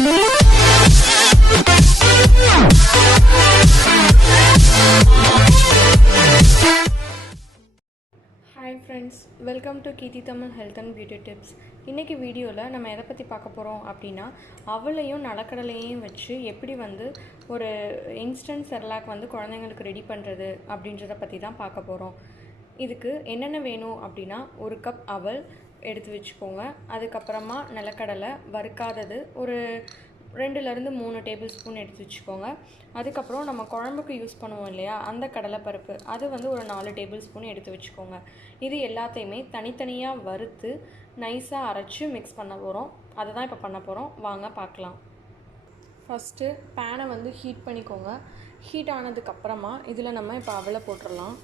Hi friends, welcome to Keerthi Tamil Health and Beauty Tips. இன்னைக்கு வீடியோவில் நம்ம எதை பற்றி பார்க்க போகிறோம் அப்படின்னா அவளையும் நிலக்கடலையும் வச்சு எப்படி ஒரு இன்ஸ்டன்ட் செர்லாக் குழந்தைங்களுக்கு ரெடி பண்ணுறது அப்படின்றத பற்றி தான் பார்க்க போகிறோம். இதுக்கு என்னென்ன வேணும் அப்படின்னா ஒரு கப் அவல் எடுத்து வச்சுக்கோங்க. அதுக்கப்புறமா நிலக்கடலை வறுக்காதது ஒரு 2-3 டேபிள் ஸ்பூன் எடுத்து வச்சுக்கோங்க. அதுக்கப்புறம் நம்ம குழம்புக்கு யூஸ் பண்ணுவோம் இல்லையா, அந்த கடலைப்பருப்பு அது ஒரு 4 டேபிள் ஸ்பூன் எடுத்து வச்சுக்கோங்க. இது எல்லாத்தையுமே தனித்தனியாக வறுத்து நைஸாக அரைச்சி மிக்ஸ் பண்ண போகிறோம். அதை தான் இப்போ பண்ண போகிறோம். வாங்க பார்க்கலாம். ஃபஸ்ட்டு பேனை ஹீட் பண்ணிக்கோங்க. ஹீட் ஆனதுக்கப்புறமா இதில் நம்ம இப்போ அவலை போட்டுடலாம்.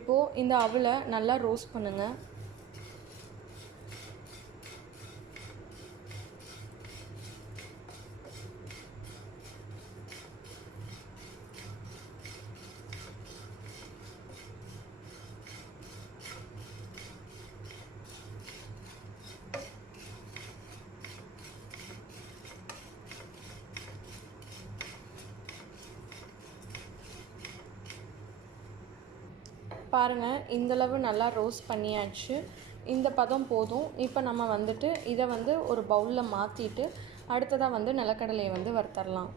இப்போது இந்த அவலை நல்லா ரோஸ்ட் பண்ணுங்கள். பாருங்கள், இந்தளவு நல்லா ரோஸ்ட் பண்ணியாச்சு. இந்த பதம் போதும். இப்போ நம்ம இதை ஒரு பவுலில் மாற்றிட்டு அடுத்ததாக நிலக்கடலையை வறுத்தரலாம்.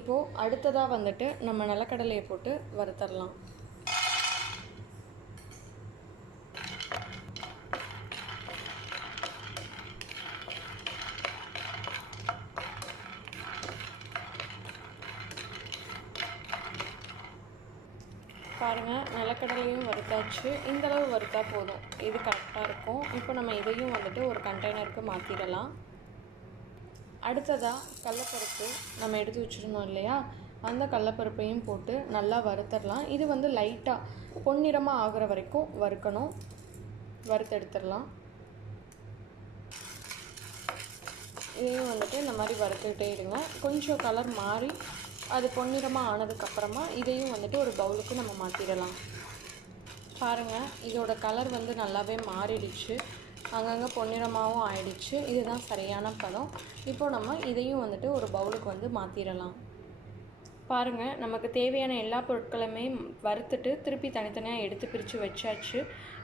இப்போது அடுத்ததாக நம்ம நிலக்கடலையை போட்டு வறுத்தரலாம். பாருங்கள், நிலக்கடலையும் வறுத்தாச்சு. இந்தளவு வறுத்தா போதும், இது கரெக்டாக இருக்கும். இப்போ நம்ம இதையும் ஒரு கண்டெய்னருக்கு மாற்றிடலாம். அடுத்ததாக கடலைப்பருப்பு நம்ம எடுத்து வச்சுருந்தோம் இல்லையா, அந்த கடலைப்பருப்பையும் போட்டு நல்லா வறுத்தரலாம். இது லைட்டாக பொன்னிறமாக ஆகிற வரைக்கும் வறுக்கணும். வறுத்தெடுத்துடலாம். இதையும் இந்த மாதிரி வறுத்துக்கிட்டே இருங்க. கொஞ்சம் கலர் மாறி அது பொன்னிறமாக ஆனதுக்கப்புறமா இதையும் ஒரு பவுலுக்கு நம்ம மாற்றிடலாம். பாருங்கள், இதோட கலர் நல்லாவே மாறிடுச்சு. அங்கங்கே பொன்னிறமாகவும் ஆயிடுச்சு. இதுதான் சரியான பதம். இப்போது நம்ம இதையும் ஒரு பவுலுக்கு மாற்றிடலாம். பாருங்கள், நமக்கு தேவையான எல்லா பொருட்களுமே வறுத்துட்டு திருப்பி தனித்தனியாக எடுத்து பிரித்து வச்சாச்சு.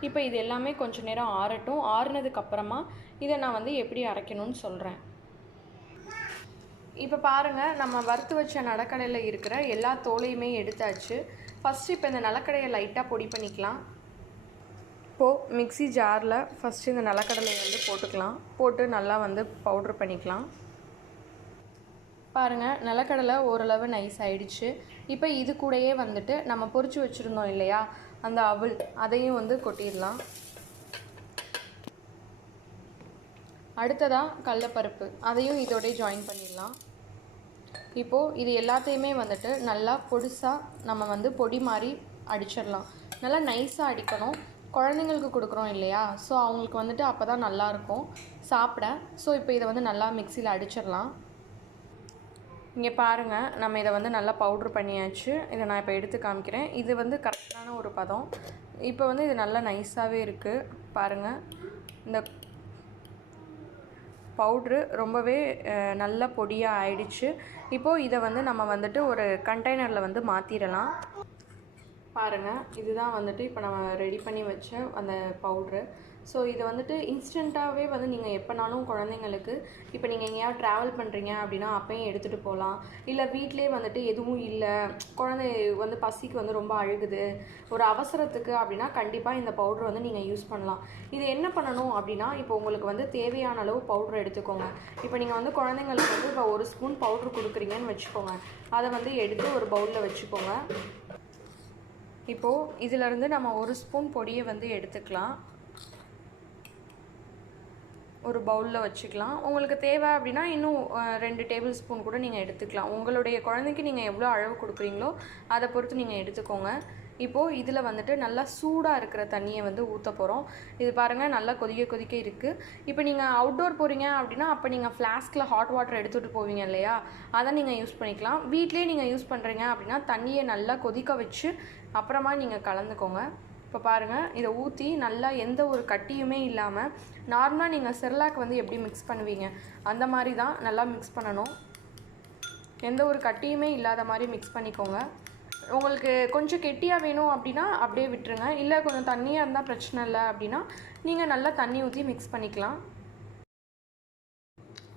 இப்போ இது எல்லாமே கொஞ்சம் நேரம் ஆறட்டும். ஆறுனதுக்கப்புறமா இதை நான் எப்படி அரைக்கணும்னு சொல்கிறேன். இப்போ பாருங்கள், நம்ம வறுத்து வச்ச நிலக்கடையில் இருக்கிற எல்லா தோலையுமே எடுத்தாச்சு. ஃபஸ்ட்டு இப்போ இந்த நிலக்கடையை லைட்டாக பொடி பண்ணிக்கலாம். இப்போது மிக்ஸி ஜாரில் ஃபஸ்ட்டு இந்த நிலக்கடலையை போட்டுக்கலாம். போட்டு நல்லா பவுட்ரு பண்ணிக்கலாம். பாருங்கள், நிலக்கடலை ஓரளவு நைஸ் ஆகிடுச்சு. இப்போ இது கூடயே நம்ம பொரிச்சு வச்சுருந்தோம் இல்லையா, அந்த அவல் அதையும் கொட்டிடலாம். அடுத்ததாக கடலைப்பருப்பு அதையும் இதோடய ஜாயின் பண்ணிடலாம். இப்போது இது எல்லாத்தையுமே நல்லா பொடிசாக நம்ம பொடி மாதிரி அடிச்சிடலாம். நல்லா நைஸாக அடிக்கணும். குழந்தைங்களுக்கு கொடுக்குறோம் இல்லையா, ஸோ அவங்களுக்கு அப்போ தான் நல்லாயிருக்கும் சாப்பிட. ஸோ இப்போ இதை நல்லா மிக்சியில் அடிச்சிடலாம். இங்கே பாருங்கள், நம்ம இதை நல்லா பவுட்ரு பண்ணியாச்சு. இதை நான் இப்போ எடுத்து காமிக்கிறேன். இது கரெக்டான ஒரு பதம். இப்போ இது நல்லா நைஸாகவே இருக்குது. பாருங்கள், இந்த பவுட்ரு ரொம்பவே நல்ல பொடியாக ஆயிடுச்சு. இப்போது இதை நம்ம ஒரு கண்டெய்னரில் மாற்றிடலாம். பாருங்கள், இதுதான் இப்போ நம்ம ரெடி பண்ணி வச்ச அந்த பவுட்ரு. ஸோ இதை இன்ஸ்டண்ட்டாகவே நீங்கள் எப்போனாலும் குழந்தைங்களுக்கு, இப்போ நீங்கள் எங்கேயாவது ட்ராவல் பண்ணுறீங்க அப்படின்னா அப்பையும் எடுத்துகிட்டு போகலாம். இல்லை வீட்டிலே எதுவும் இல்லை, குழந்தை பசிக்கு ரொம்ப அழுகுது, ஒரு அவசரத்துக்கு அப்படின்னா கண்டிப்பாக இந்த பவுட்ரு நீங்கள் யூஸ் பண்ணலாம். இது என்ன பண்ணணும் அப்படின்னா, இப்போ உங்களுக்கு தேவையான அளவு பவுட்ரு எடுத்துக்கோங்க. இப்போ நீங்கள் குழந்தைங்களுக்கு இப்போ 1 ஸ்பூன் பவுட்ரு கொடுக்குறீங்கன்னு வச்சுக்கோங்க. அதை எடுத்து ஒரு பவுலில் வச்சுக்கோங்க. இப்போது இதிலேருந்து நம்ம 1 ஸ்பூன் பொடியை எடுத்துக்கலாம். ஒரு பவுலில் வச்சுக்கலாம். உங்களுக்கு தேவை அப்படின்னா இன்னும் 2 டேபிள் ஸ்பூன் கூட நீங்கள் எடுத்துக்கலாம். உங்களுடைய குழந்தைக்கு நீங்கள் எவ்வளோ அளவு கொடுக்குறீங்களோ அதை பொறுத்து நீங்கள் எடுத்துக்கோங்க. இப்போது இதில் நல்லா சூடாக இருக்கிற தண்ணியை ஊற்ற போகிறோம். இது பாருங்கள், நல்லா கொதிக்க இருக்குது. இப்போ நீங்கள் அவுட்டோர் போகிறீங்க அப்படின்னா அப்போ நீங்கள் ஃப்ளாஸ்கில் ஹாட் வாட்டர் எடுத்துகிட்டு போவீங்க இல்லையா, அதை நீங்கள் யூஸ் பண்ணிக்கலாம். வீட்டிலே நீங்கள் யூஸ் பண்ணுறீங்க அப்படின்னா தண்ணியை நல்லா கொதிக்க வச்சு அப்புறமா நீங்கள் கலந்துக்கோங்க. இப்போ பாருங்கள், இதை ஊற்றி நல்லா எந்த ஒரு கட்டியுமே இல்லாமல் நார்மலாக நீங்கள் செர்லாக் வந்து எப்படி மிக்ஸ் பண்ணுவீங்க அந்த மாதிரி தான் நல்லா மிக்ஸ் பண்ணணும். எந்த ஒரு கட்டியுமே இல்லாத மாதிரி மிக்ஸ் பண்ணிக்கோங்க. உங்களுக்கு கொஞ்சம் கெட்டியாக வேணும் அப்படின்னா அப்படியே விட்டுருங்க. இல்லை கொஞ்சம் தண்ணியாக இருந்தால் பிரச்சனை இல்லை அப்படின்னா நீங்கள் நல்லா தண்ணி ஊற்றி மிக்ஸ் பண்ணிக்கலாம்.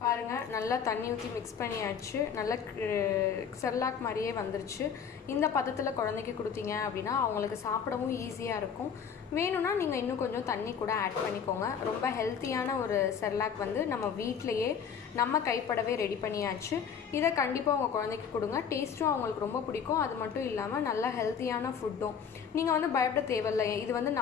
பாருங்கள், நல்லா தண்ணி ஊற்றி மிக்ஸ் பண்ணியாச்சு. நல்லா செர்லாக் மாதிரியே வந்துருச்சு. இந்த பதத்தில் குழந்தைக்கு கொடுத்தீங்க அப்படின்னா அவங்களுக்கு சாப்பிடவும் ஈஸியாக இருக்கும். வேணும்னா நீங்கள் இன்னும் கொஞ்சம் தண்ணி கூட ஆட் பண்ணிக்கோங்க. ரொம்ப ஹெல்த்தியான ஒரு செர்லாக் வந்து நம்ம வீட்டிலையே நம்ம கைப்படவே ரெடி பண்ணியாச்சு. இதை கண்டிப்பாக உங்கள் குழந்தைக்கு கொடுங்க. டேஸ்ட்டும் அவங்களுக்கு ரொம்ப பிடிக்கும். அது மட்டும் இல்லாமல் நல்ல ஹெல்த்தியான ஃபுட்டும். நீங்கள் வந்து பயப்பட தேவையில்லை. இது வந்து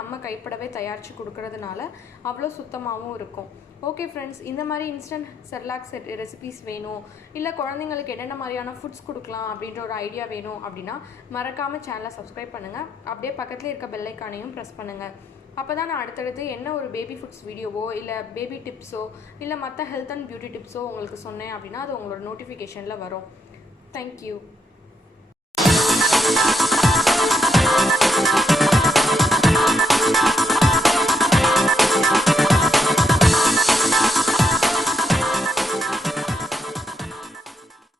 நம்ம கைப்படவே தயாரித்து கொடுக்கறதுனால அவ்வளோ சுத்தமாகவும் இருக்கும். ஓகே ஃப்ரெண்ட்ஸ், இந்த மாதிரி இன்ஸ்டன்ட் செர்லாக் ரெசிபீஸ் வேணும், இல்லை குழந்தைங்களுக்கு என்னென்ன மாதிரியான ஃபுட்ஸ் கொடுக்கலாம் அப்படின்ற ஒரு ஐடியா வேணும் அப்படின்னா மறக்காமல் சேனலை சப்ஸ்கிரைப் பண்ணுங்கள். அப்படியே பக்கத்தில் இருக்க பெல் ஐக்கானையும் ப்ரெஸ் பண்ணுங்கள். அப்போ தான் நான் அடுத்தடுத்து என்ன ஒரு பேபி ஃபுட்ஸ் வீடியோவோ இல்லை பேபி டிப்ஸோ இல்லை மற்ற ஹெல்த் அண்ட் பியூட்டி டிப்ஸோ உங்களுக்கு சொன்னேன் அப்படின்னா அது உங்களோட நோட்டிஃபிகேஷனில் வரும். தேங்க்யூ.